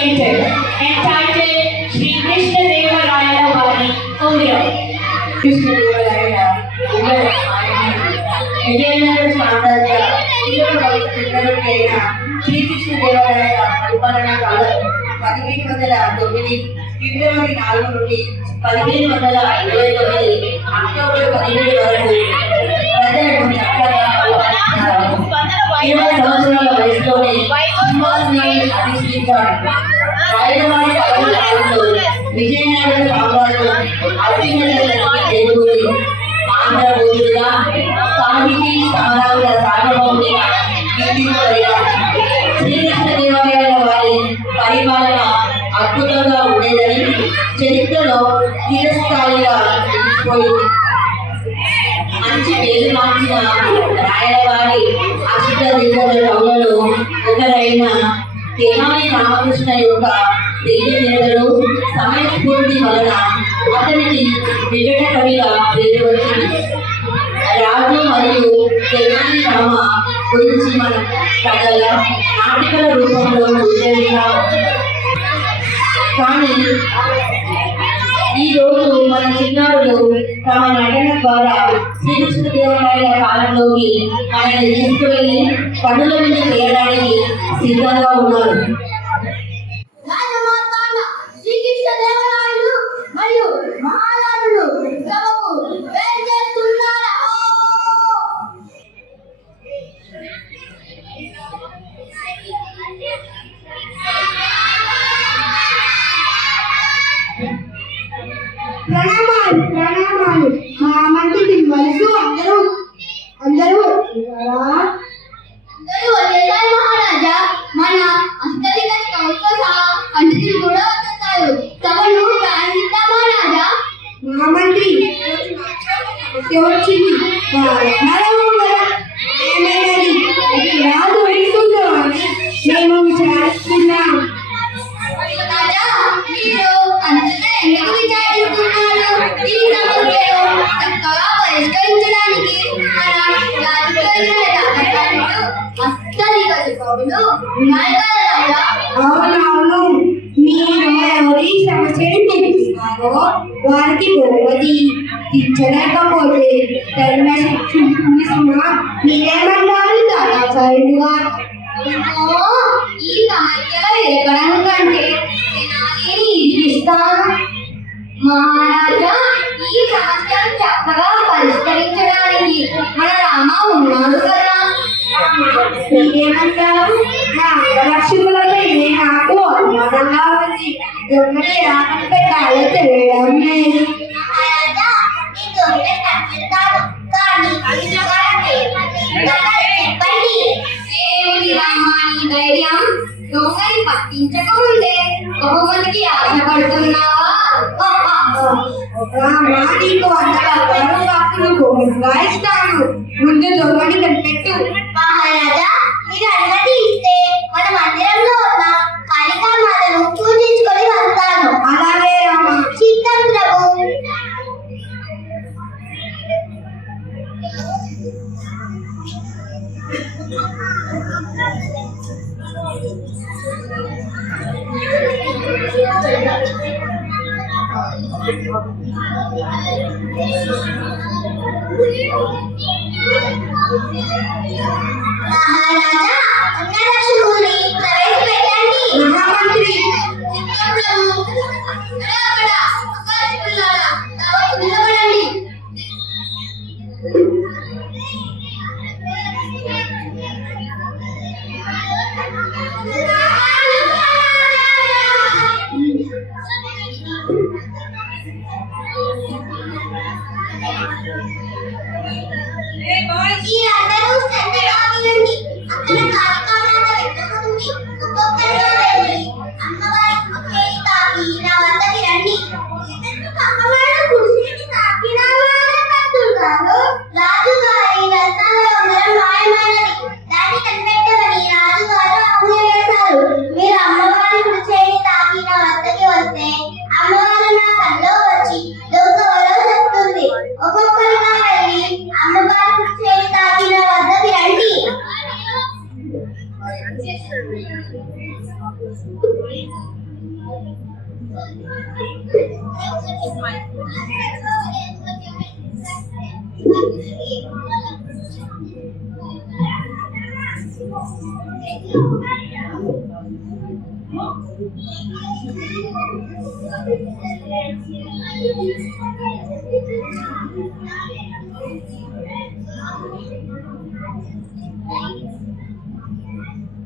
painted entitled Sri Krishna Deva Raya Vari Uriya. Krishna Deva Raya Vijayanagara సామ్రాజ్య చక్రవర్తి శ్రీకృష్ణ దేవరాయ పరిపాలనా కాలం 1709 ఫిబ్రవరి 4 నుండి 1529 October 17 వరకు ప్రజలను చక్కగా 20 సంవత్సరాల వయసులోనే సింహాసనాన్ని అధిష్ఠించాడు. రాయలవారి కాలంలో విజయనగర సామ్రాజ్యం అత్యున్నత చేకూరి ఆంధ్ర రోజులుగా సాహితీ సమరాల సార్వభౌమిక కీర్తింపబడిన శ్రీకృష్ణదేవరాయల వారి పరిపాలన అద్భుతంగా ఉండేదని చరిత్రలో చిరస్థాయిగా నిలిచిపోయింది. మంచి పేరు మార్చిన రాయలవారి అష్ట దిగ్గజులలో ఒకరైన తెనాలి రామకృష్ణ యొక్క తెలివితేటలు సమయస్ఫూర్తి వలన అతనికి వికట కవిగా పేరు వచ్చింది. రాజు మరియు తెనాలి రామ గురించి మనం కథల నాటికల రూపంలో చూసేదిగా, కానీ ఈ రోజు మన చిన్నారులు తమ నటన ద్వారా శ్రీకృష్ణదేవరాయల కాలంలోకి మనల్ని తీసుకువెళ్ళి పనుల మీద చేయడానికి సిద్ధంగా ఉన్నారు. ప్రణామాలు మా మంత్రి వలసు అందరూ మహారాజా. మన అష్టదిగ్గజ కవులతో సహా మంత్రులు కూడా వచ్చేస్తారు. సభను ప్రారంభిద్దాం మహారాజా. మా మంత్రి వచ్చింది రాజు వెళ్తుందో అని మేము విచారిస్తున్నాం. మీరు అంతగా ఎందుకు విచారిస్తున్నారు? ఈ సమస్యను చక్కగా పరిష్కరించడానికి మన అష్టదిగ్గజ కవులు ఉన్నాయి కదా రాజా. అవునవును, మీరు ఎవరి సమస్యను తెలుస్తున్నారో వారికి బహుమతి ఇచ్చలేకపోతే ధర్మ శిక్షణ మీరేమన్నారు దాదాసారిగా? ఈ సమస్యలో ఎక్కడం కంటే ఇస్తాను మహారాజా. ఈ సమస్యను చక్కగా పరిష్కరించడానికి మన రామ ఉన్నాడు కదా. మీరేమంటారు? నా అంగరక్షకులపై నాకు అనుమానంగా ఉంది. దొంగని రాకంటే కాళ్ళ తెలియడం లేదు. ధైర్యం దొంగని పట్టించకముందే బహుమతికి ఆశపడుతున్నావా? నీకు బహుమతిగా ఇస్తాను. ముందు దొంగని కనిపెట్టు. మహారాజా, మీరు అనుమతి ఇస్తే మన మందిరంలో ఉన్న కాళికామాతను పూజించుకొని వస్తాను. అలాగే రామ. చిత్తం ప్రభు. మహారాజా, అంగరక్షకుల్ని ప్రవేశపెట్టండి. మహామంత్రి నిలబడండి. అందరూ శ్రద్ధగా వినండి.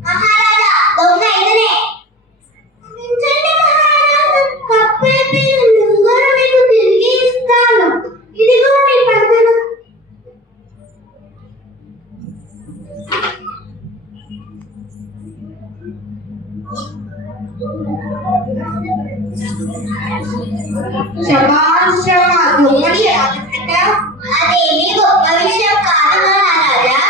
మహారాజా దొంగ ఇతనే. క్షమించండి మహారాజా, తప్పైపోయింది. ముందర మీకు తిరిగి ఇస్తాను. ఇదిగో మీ పక్కన. శభాష్ శభాష్, దొంగని అదేమీ గొప్ప విషయం కాదు మహారాజా.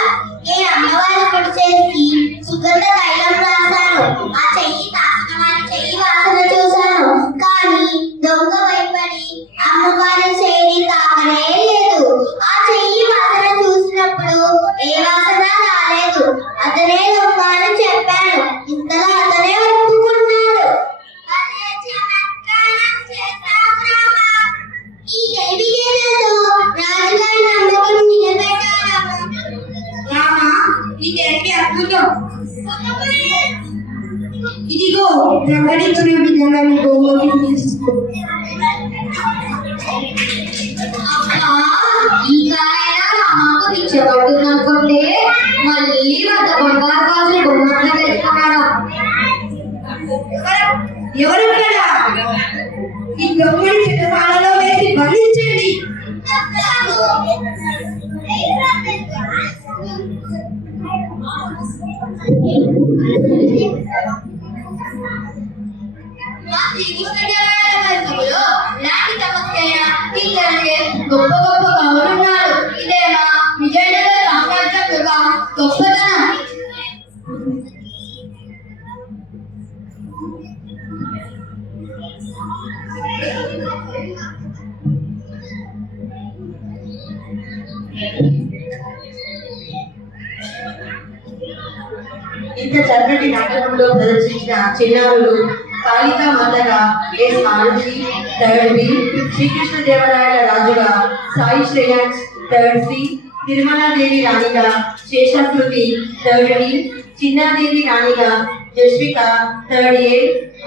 నేను అమ్మవారి పొడి చేసి సుగంధ తైలం రాశాను. ఆ చెయ్యి తాకిన వారి చెయ్యి వాసన చూశాను. కానీ దొంగ భయపడి అమ్మవారి చెయ్యి తాకనే లేదు. ఆ చెయ్యి వాసన చూసినప్పుడు ఏ వాసన రాలేదు. అతనే దొంగ అని చెప్పాను. ఇంతలో అతనే ఒప్పుకున్నాడు. అదే చమత్కారం చేశావు రామా. ఈ తెలివితేటలతో రాజుగారి నమ్మకం నిలబెట్టావు రామా. నీ తెలివి అద్భుతం. ఇదిగో ప్రకటించిన విధంగా నీ గోవుకి తీసుకో. ఈసారైనా రామాకు పిచ్చబడుతున్నట్టుంటే మళ్ళీ వద్ద బంగారు గాజులు బొమ్మలు తెచ్చుకున్నాడు. ఎవరక్కడ? ఈ దొంగని చిన్నపాలలో వేసి బంధించండి. గొప్ప గొప్ప కవులున్నారు. ఇదేమా విజయనగర సామ్రాజ్యం యొక్క గొప్పతనం. ఇంత చక్కటి నాటకంలో ప్రదర్శించిన చిన్నారులు కాళికా మాతగా ఎస్ మారుతి థర్డ్ బి, శ్రీకృష్ణదేవరాయల రాజుగా సాయి శ్రేయాన్స్ థర్డ్ సి, తిరుమలాదేవి రాణిగా శేషాకృతి థర్డ్ డి, చిన్నాదేవి రాణిగా జస్విక థర్డ్ ఏ,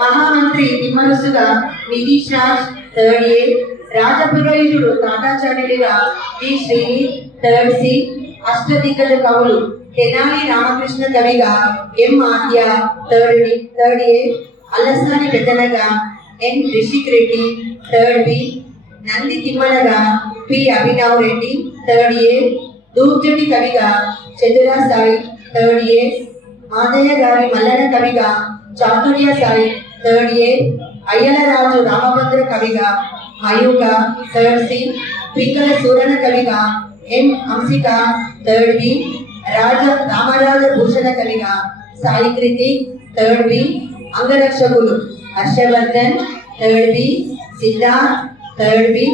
మహామంత్రి తిమ్మరుసుగా నితీష్ రాజ్ థర్డ్ ఏ, రాజపురోహితుడు తాతాచార్యుడిగా జి శ్రీని థర్డ్ సి, అష్టదిగ్గజ కవులు తెనాలి రామకృష్ణ కవిగా M Aadya third A, Allasani పెద్దనగా N Rishik Reddy third B, Nandi తిమ్మనగా P Abhinav Reddy third A, Dhurjati కవిగా చతురా సాయి థర్డ్ ఏ, మాదయ్య గారి మల్లన కవిగా చాతుర్య సాయి థర్డ్ ఏ, అయ్యలరాజు రామభద్ర కవిగా మయూక థర్డ్ సి, పిక్కల సూరణ కవిగా M Hamsika third B, Ramaraja Bhushana కవిగా సాయి కృతి థర్డ్ బి, అంగరక్షకులు Harshavardhan third B, Siddharth third B,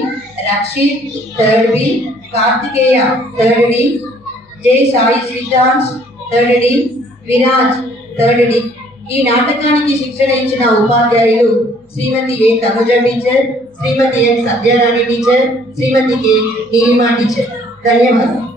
Rakshit third B, Karthikeya third D, Jai Sai Siddhansh third D, Viraj third D. ఈ నాటకానికి శిక్షణ ఇచ్చిన ఉపాధ్యాయులు Shrimati A Tanuja teacher, Shrimati N Satyarani teacher, Shrimati K Neelima teacher. ధన్యవాదాలు.